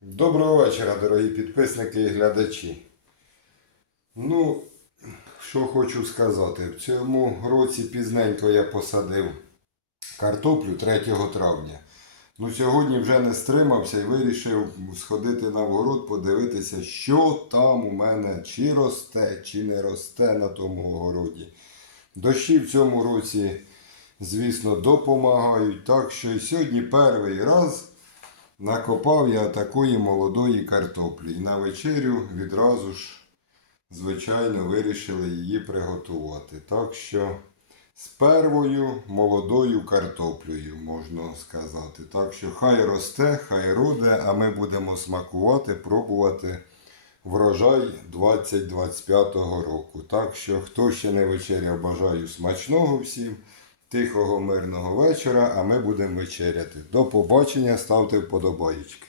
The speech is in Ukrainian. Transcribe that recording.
Доброго вечора, дорогі підписники і глядачі. Ну, що хочу сказати, в цьому році пізненько я посадив картоплю 3 травня. Ну, сьогодні вже не стримався і вирішив сходити на вгород, подивитися, що там у мене, чи росте, чи не росте на тому огороді. Дощі в цьому році, звісно, допомагають. Так що і сьогодні перший раз накопав я такої молодої картоплі. І на вечерю відразу ж, звичайно, вирішили її приготувати. Так що з первою молодою картоплею, можна сказати. Так що хай росте, хай роде, а ми будемо смакувати, пробувати врожай 2025 року. Так що, хто ще не вечеряв, бажаю смачного всім, тихого, мирного вечора, а ми будемо вечеряти. До побачення, ставте вподобаєчки.